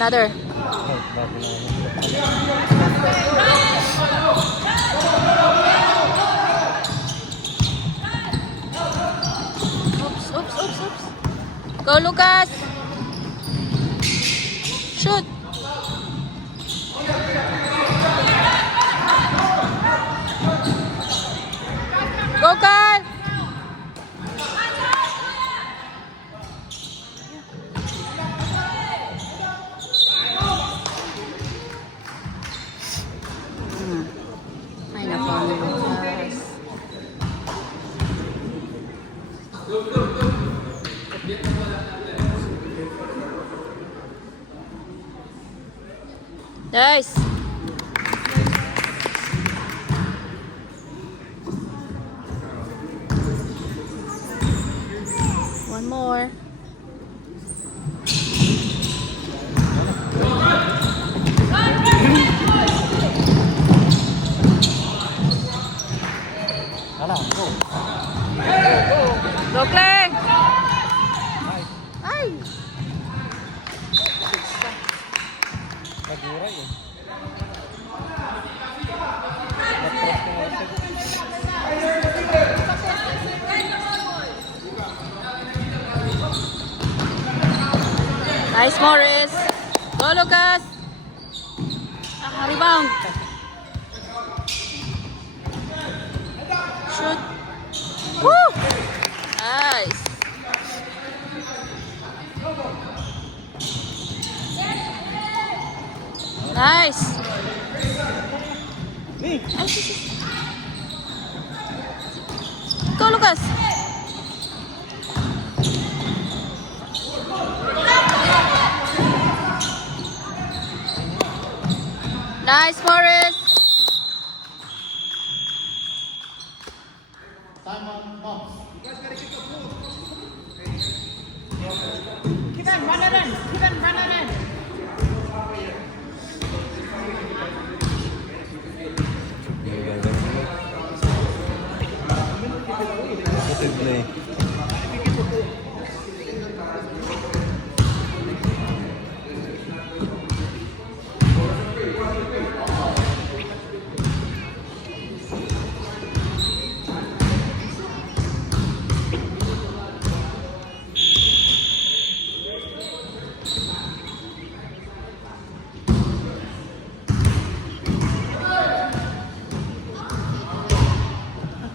Another. Oops, oops, oops, oops. Go, Lucas. Shoot. Go, Carl. Ay, nako. Nice. One more. Go, Clang! Ay! Naguray eh. Nice, Morris. Go, Lucas. Rebound. Shoot. Woo! Nice. Nice. Go, Lucas. Nice, Morris. Keep on running in. Keep on running in.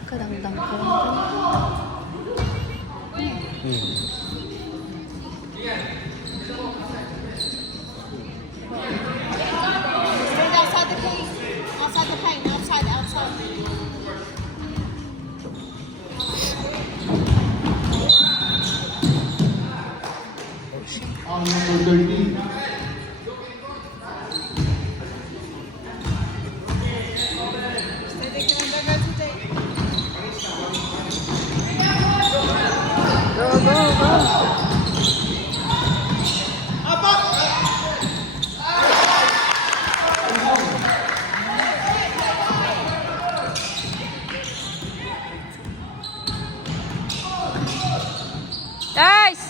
Kadang-dang ko. Stand outside the paint. Outside the paint. Outside. Outside. On number 13. Go, go, go. Nice.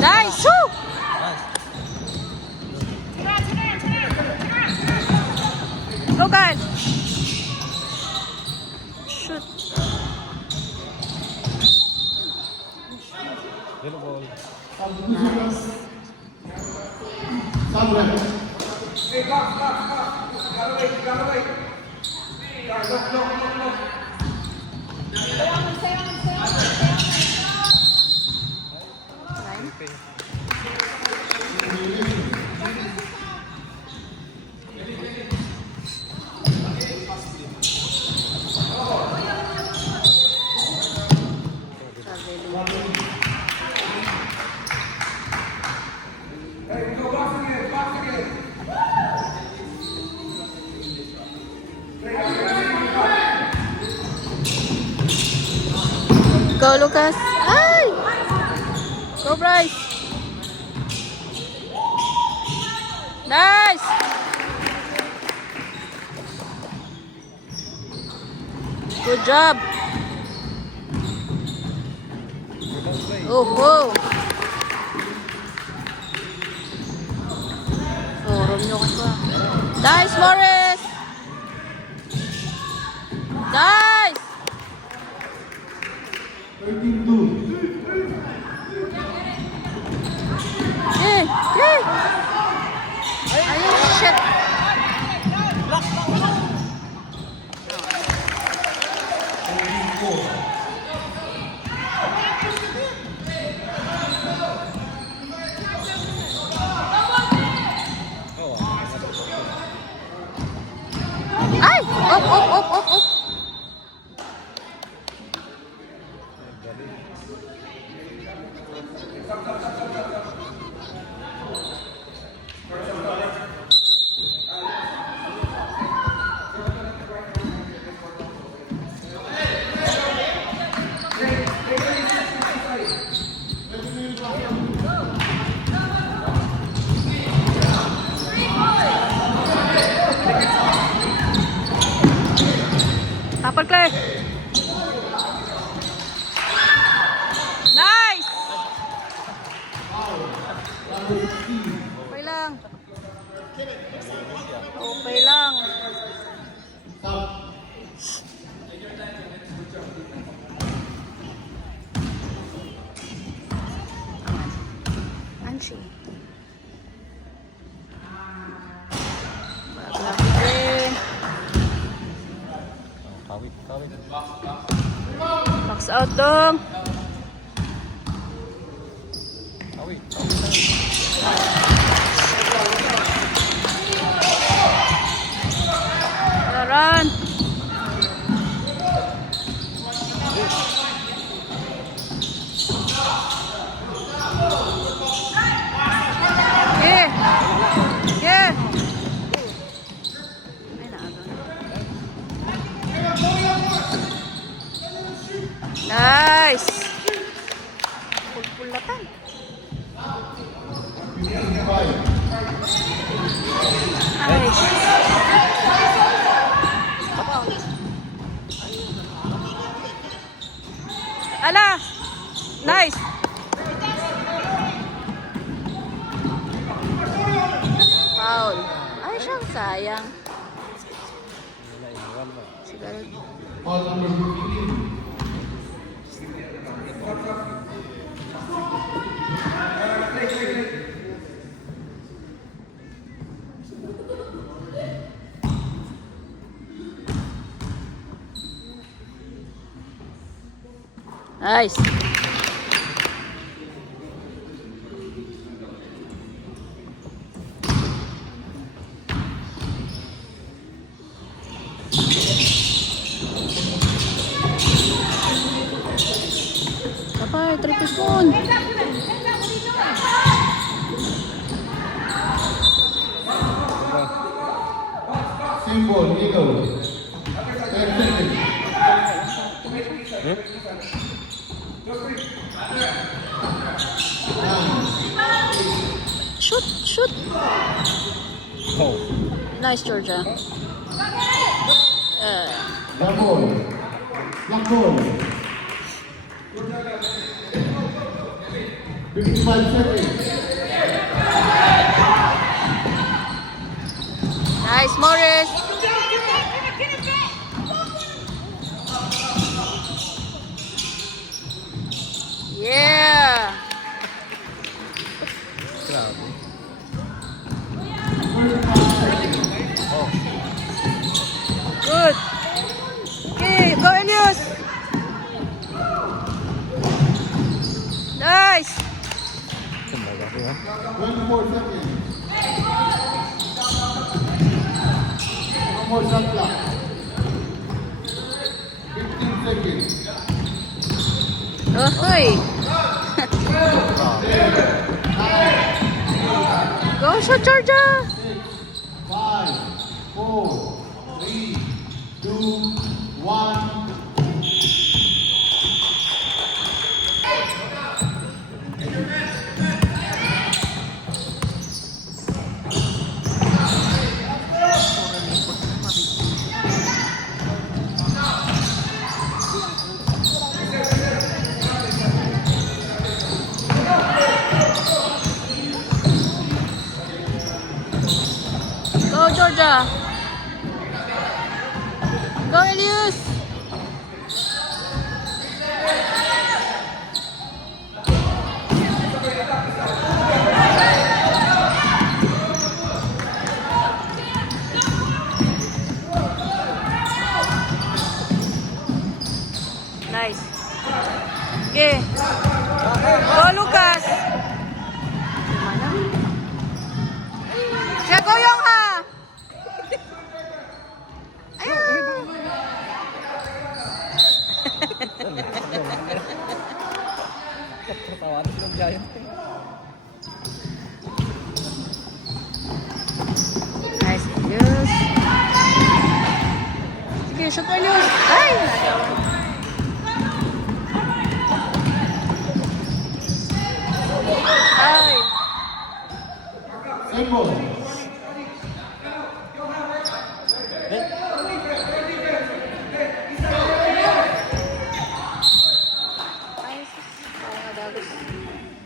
Nice. Woo! Go, guys. Shoot. Yellow ball. Nice. Samuel. Go, Lucas. Ay! Go, Bryce. Nice! Good job. Oh, oh. Oh, Romeo ka pa. Nice, Morris! Nice! 13-2. Ayun, shit. Ay! Op, op, op, op, op. Upper Clay. Nice! Okay lang. Okay lang. Anchi. Box out dong. Run. Yeah. Yeah. Nice. Pulpulatan. Nice. Ala. Nice. Foul. Ay, siyang sayang. Siguro. All number 15. Nice. Kapay, tripon. Symbol, Eagle. 10 seconds. Shoot, shoot. Oh. Nice, Georgia. Black ball. Black ball. 55 seconds. Nice, Morris. Yeah. Grabe. Good. Okay, go Elias. Nice. Kumbaga siya. 24 seconds. One more shot clock. 15 seconds. Ahoy. Go shoot, Georgia. 5, 4, 3, 2, 1. Nice. Okay. Go, Lucas. Siya, go, Yung ha. Ayun. Tawanan sila ng Giant. Nice, Elios. Sige, shoot mo, Elios. Ay! Ay! Same ball. Ay, sus. Oo nga, dagos.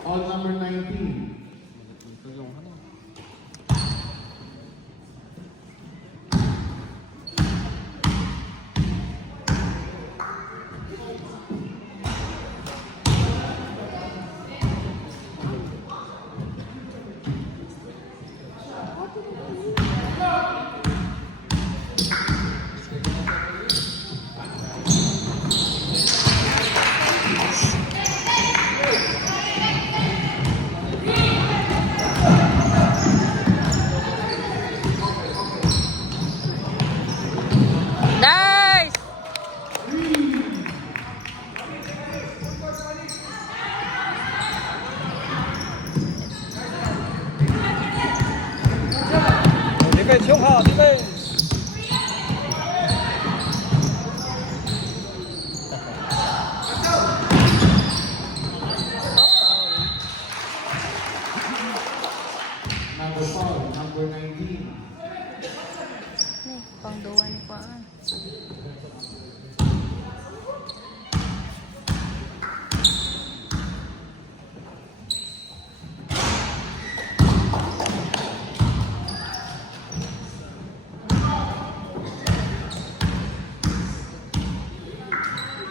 All number 19. Ito yung ano. Nice! Defense, yung ha, defense. Number 4, number 19. Nih, pang duwa ni Kuan.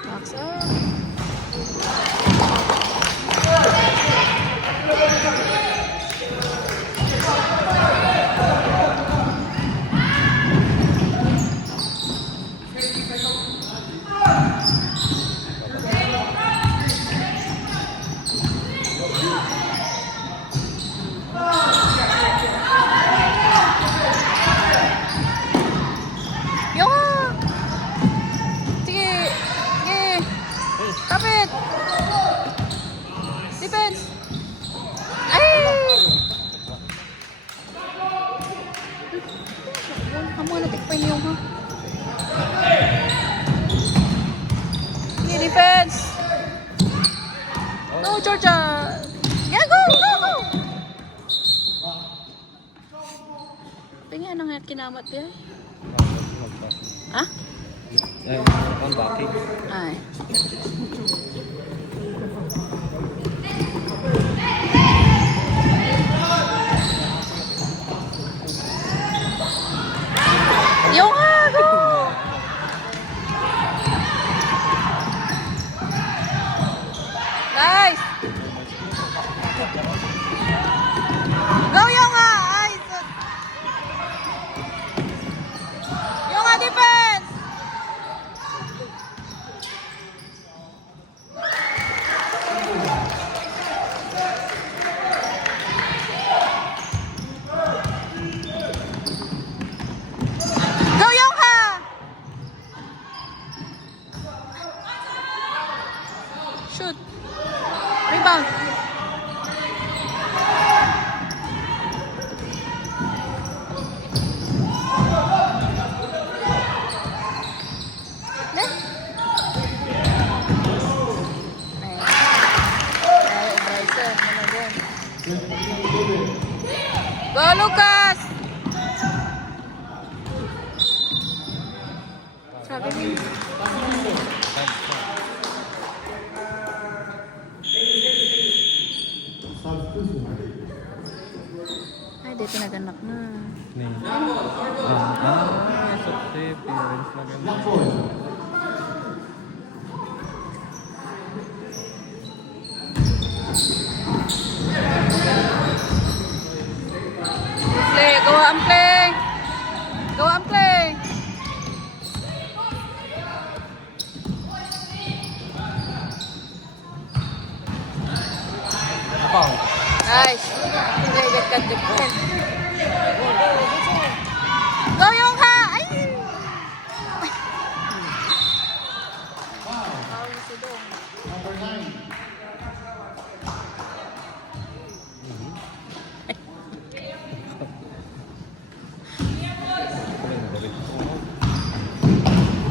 Box up. Yung ha! Sige! Sige! Kapit! Defense! Ay! Kamu na tikpan yung ha? Sige, defense! Go, Georgia! Yeah, go! Go! Go! Tingnan ang kinamat niya. Ha? Ay, ang backing. Ay. Yung go! Nice! Go, Yonga! Ay, sus. Yonga, defense! Go, Yonga! Shoot. Rebound. Go, Lucas! Sabi niya. Substitution. Ay, di pinaganak na. Ni. Sakti, parents na ganun. Black ball. Play, go ang play! Go ang play! Nice. Very good defense. Go Yung Ha! Ay! Foul si Dong. Number 9.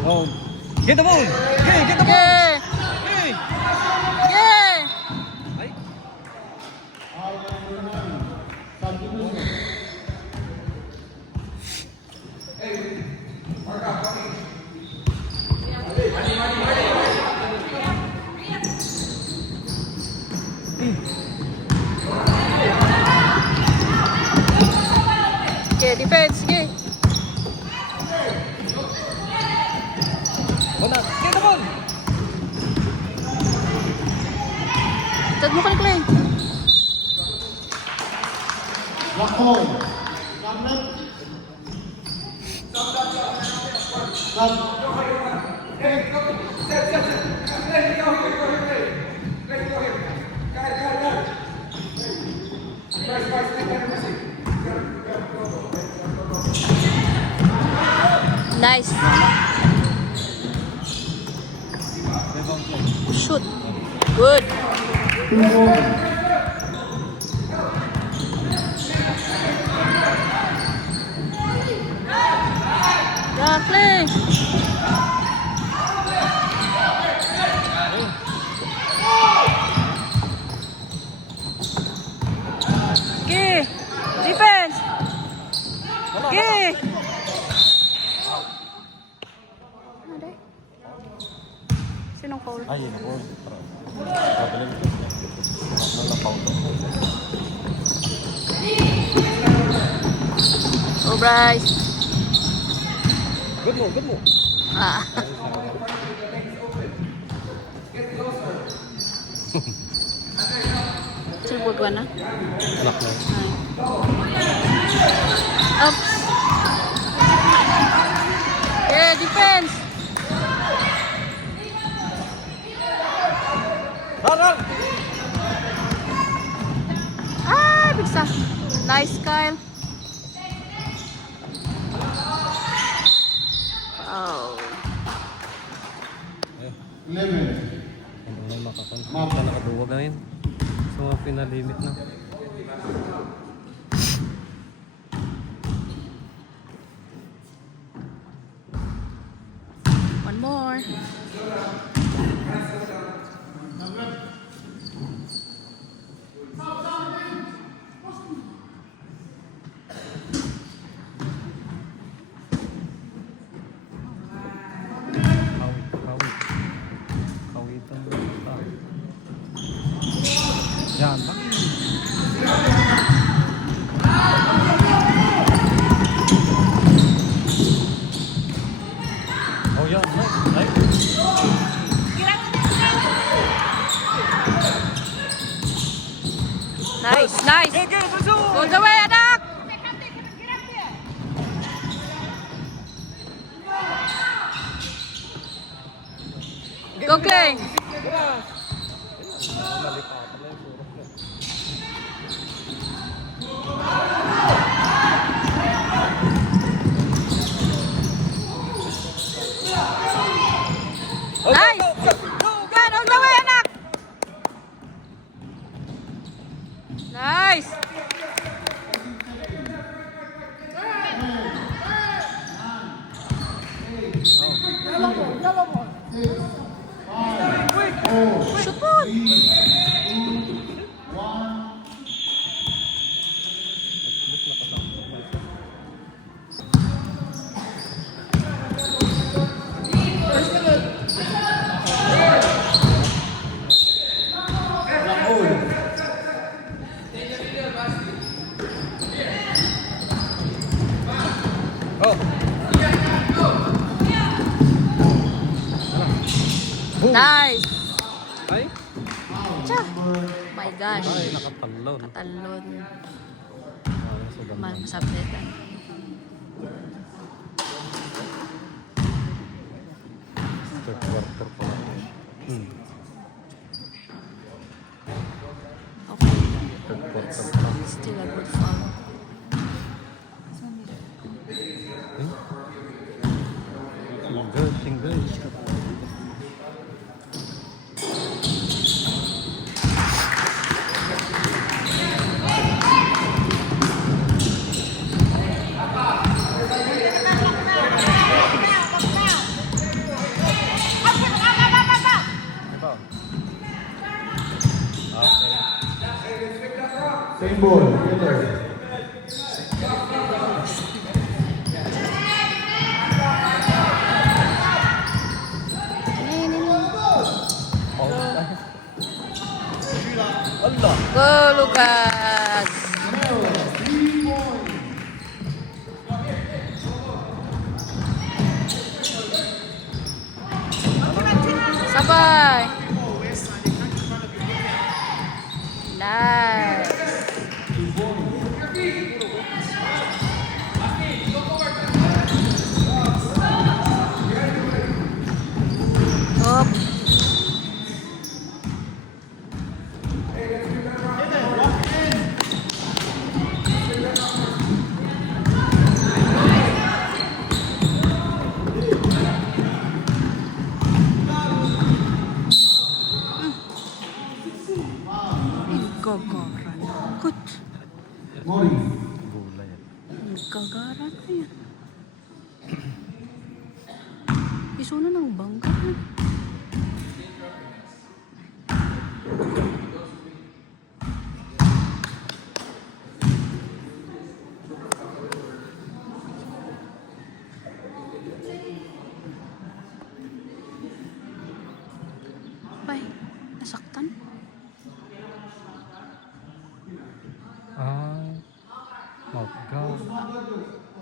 Oh, get the ball! Okay, get the ball! Yeah! Hey! Yeah! Ay! Foul number 9. Substitution. Okay, defense. Sige. Wala! Get the ball! Tag mo ka ni Clay. Lock home. Subnet. Sub. Nice. Shoot. Good. 2-4. Yeah, Clay. Okay. Defense. Okay. Ano sinong foul? Ay, naku. Pagaling ko. Nalapaw to. Oh, Bryce. Good mo, good mo. Ah. Silboard one na. Lock na. Ups. Yeah, defense. Run! Ah, bigsa. Nice, Kyle. Oh. 11. Ano na makakontrol ka nakaduwag ngayon. So, mga pinalimit na. One more. Kawitan mo ito. Yan ba? Oh, yan. Nice, nice. Goes away, anak. Go, Clay. Nice. Yan, on the way, anak. Nice. Shoot po. Oh! Boom! Nice. Ay! Cha. My gosh. Ay, nakatalon. Katalon. Ay, so ganda. Masabit. Third quarter pa lang. Okay. Third quarter Still a good foul. Single. Same ball. Together. Go, Lucas! 3 points. Sabay! Nice! 2 points. Up! Gagaran. Kut! Mori. Gulay. Gagaran na yan. Iso na ng banggaan. Bay, nasaktan? Ay. Mag-go.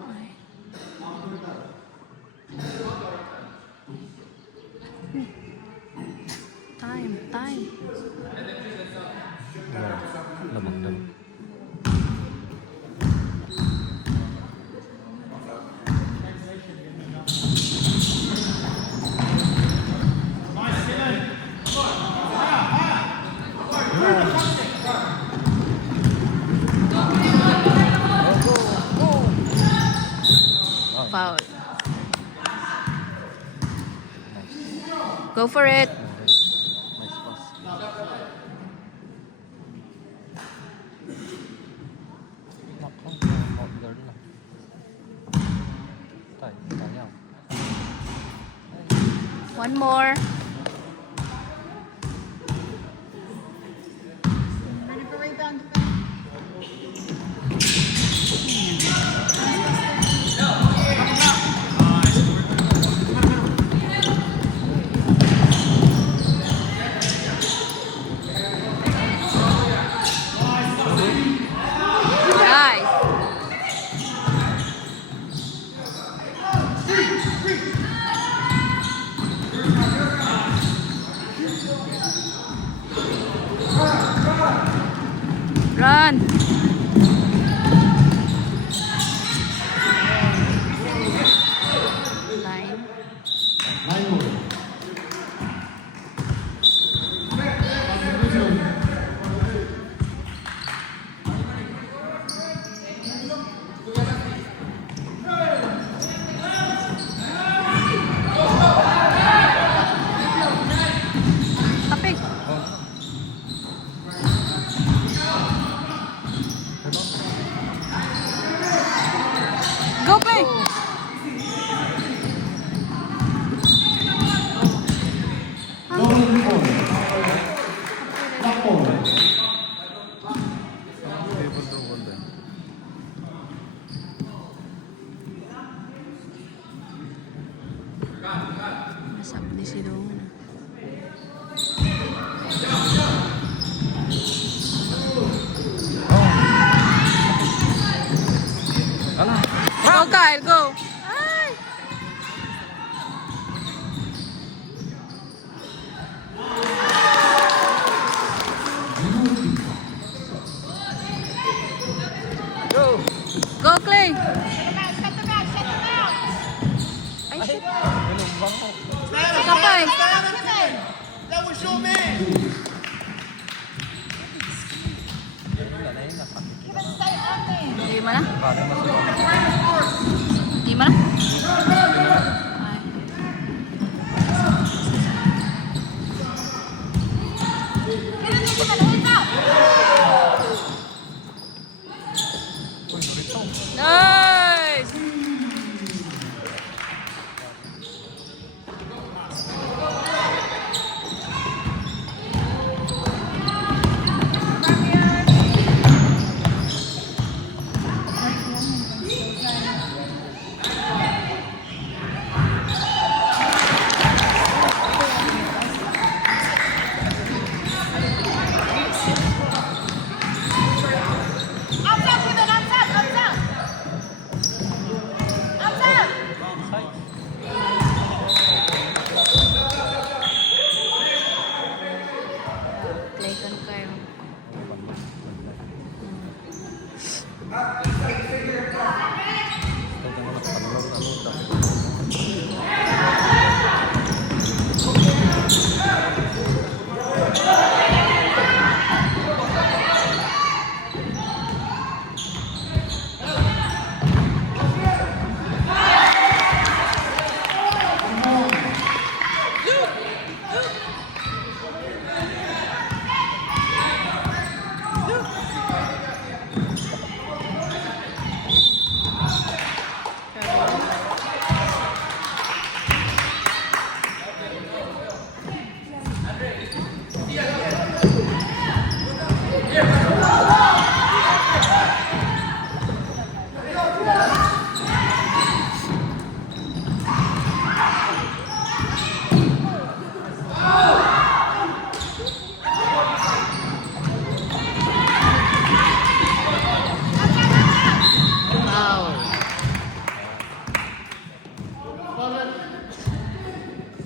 Ay. Time. Lamang. Foul. Go for it. Nice pass. Nako, outdoor na. Tayo. One more. Ready for rebound? Nice. Run. Line. 9 more. Substitution. Tapik. Go play. Double 3 points. Back point. Masabdi si Dong. Ala. Go Kyle, go. Ay. Go. Go Clay. Shut the back. Ay shit. Inumbang ko. Kapay. That was your man. Wala na yun. Nakakit. Give us Nice! Outside, women, outside, outside. Outside. Play kan kayo. Wow.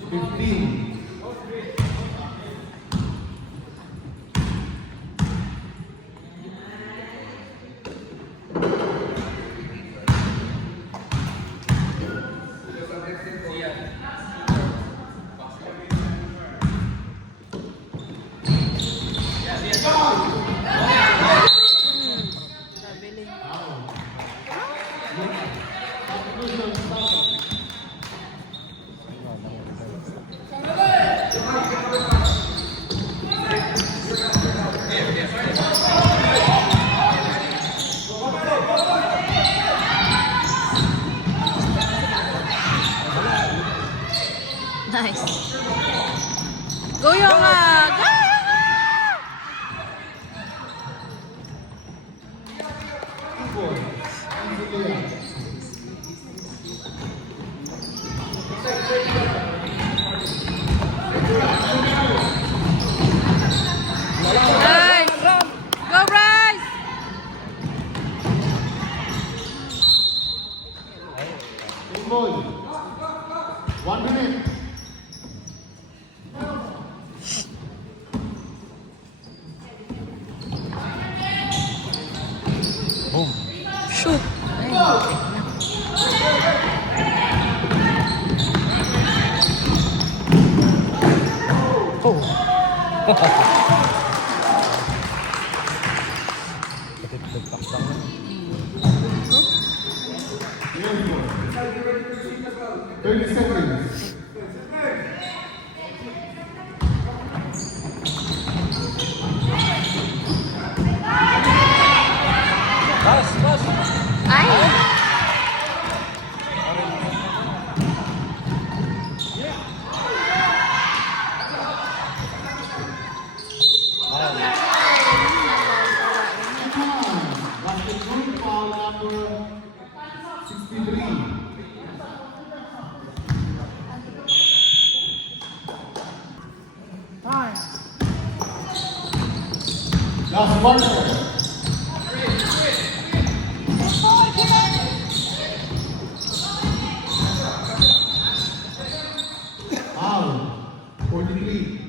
15. Nabili. Nice. Go Yonga! Go Yonga! Nice! Go Bryce! Boy. 1 minute. Boom. Shoot! Ay, na. Patitagpak lang. 30 seconds. Bas, bas. Ay! Basketball foul number 63. Last one. Foul. 43.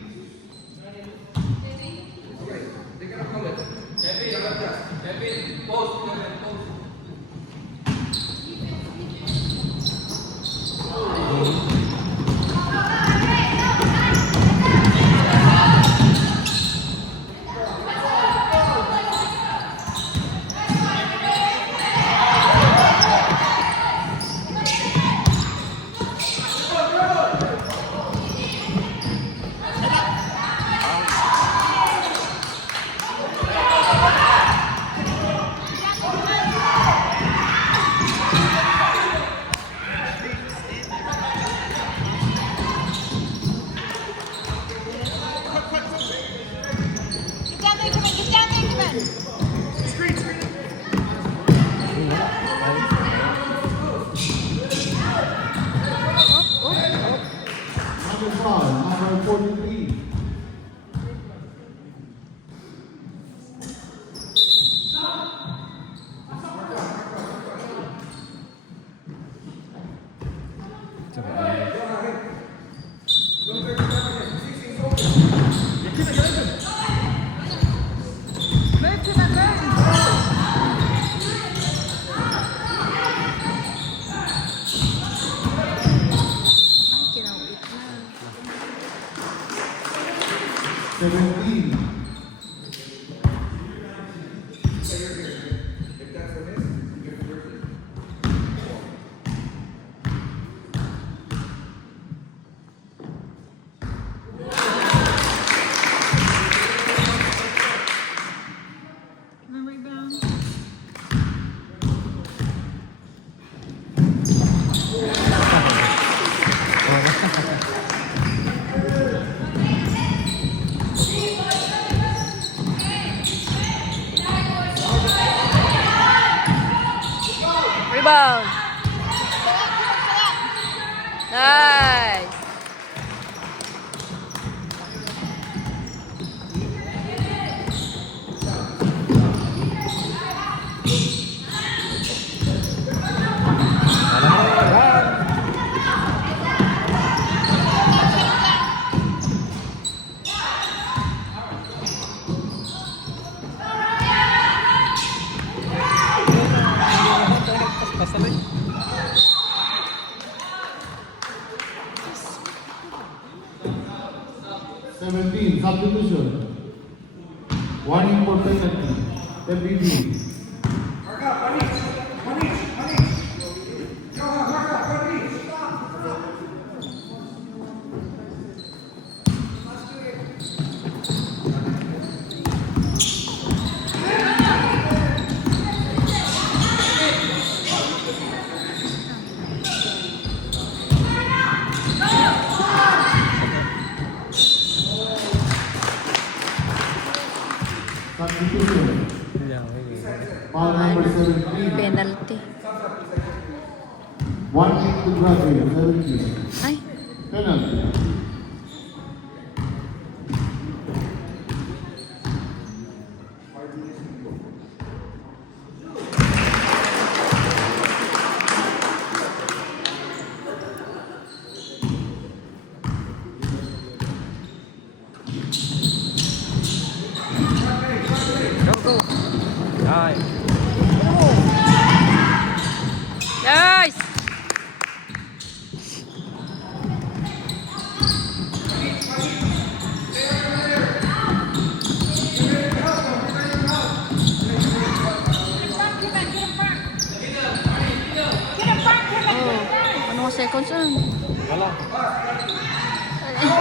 17. Rebound. Rebound. Nice. Pasali. 17. Substitution. One in for penalty. The BB. Substitution. Yeah, okay. Foul number 17. Penalty. One in to Brazil. 17. Ay. Penalty. Go, go. Nice. Nice. Oh, ano ka seconds yun? Wala. Ayan.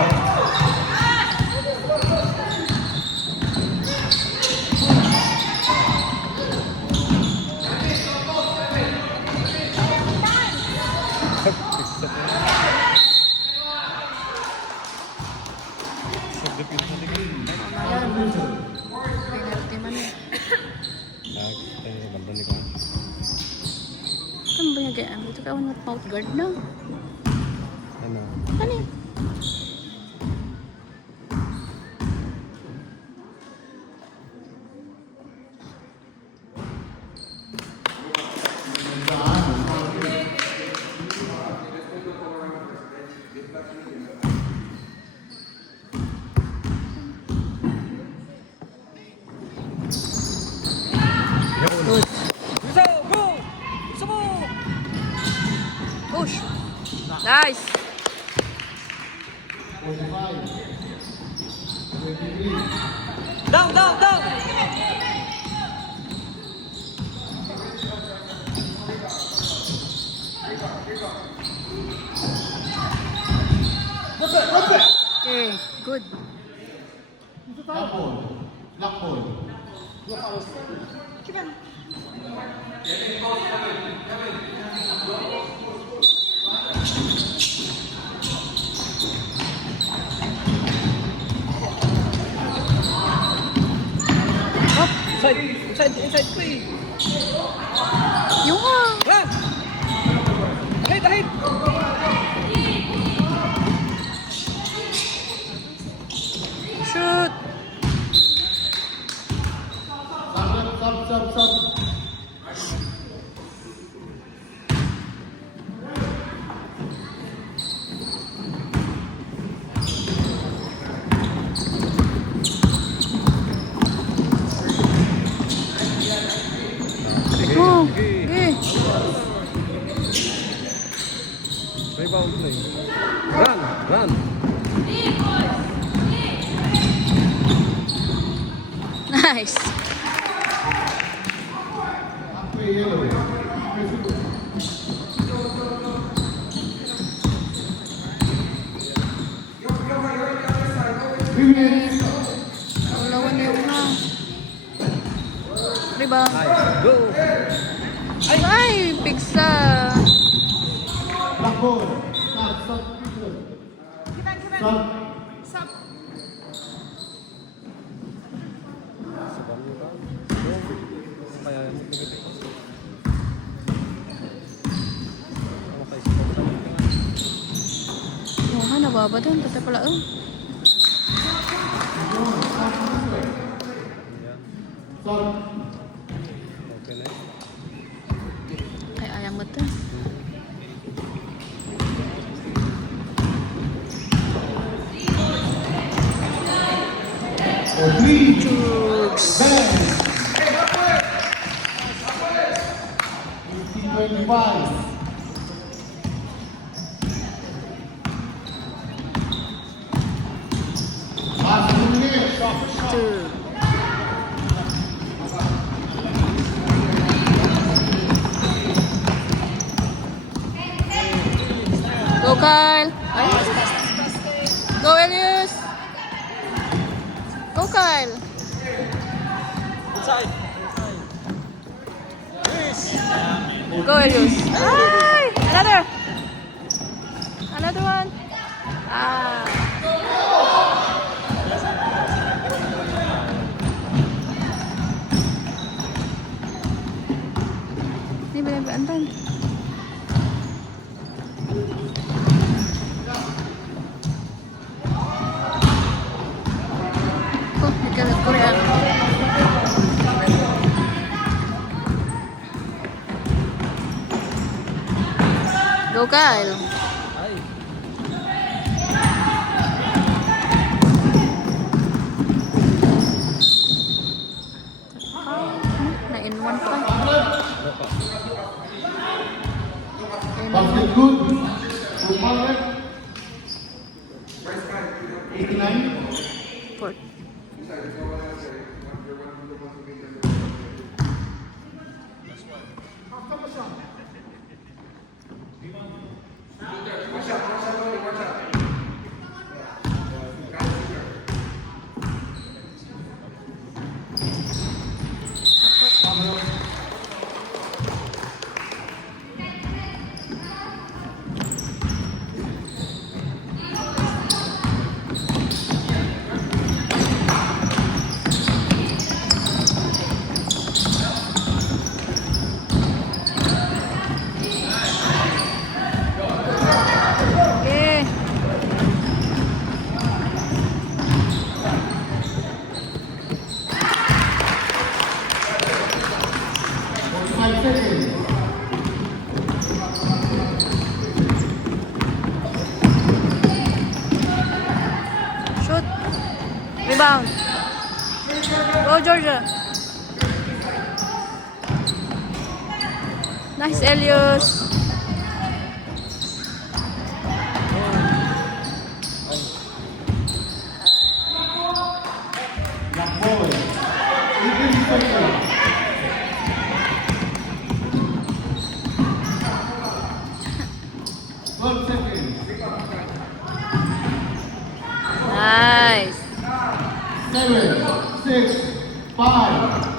Penalty man eh. Ganda ni Kwan. Ano ba yung gaya? Ito ka unat mouth guard na. Ano? Ano yun? Good. Push. Nice. 45. 23. Down, down, down! Okay, good. Black ball. Black ball. Inside, please. Yung ah. Run! Ahead! Shoot. Sub. Oh, Sige. okay. Rebound play. Run! Nice. Halfway yellow. 3 minutes. Lawan niyo na. Rebound. Nice. Go! Ay, pigsa. Black ball. Stop. Stop. Stop. Sa bangyo ka. Go. Kaya yan. Ano kayo sa bangyo? Oh, nababa doon. Tatay pala. Yan. Stop. Okay na yun. Ay, ayang mo to. For 3. Chugs. Bang. 15-25. Last 2 minutes. Two. Go, Kyle. Ay. Go, Elias. Go, Kyle. Inside! Go, Elias. Ay! Another. Another one. Ah. Ini benar-benar. Oh, dekat Korea. Go, Kyle. Ay! Na in one pa. Ano pa? Basket good. Good mark. 89. Port. Okay. 45 seconds. Shoot. Rebound. Go, Georgia. Nice, Elias. Black ball. 18 seconds. Nice. 7, 6, 5,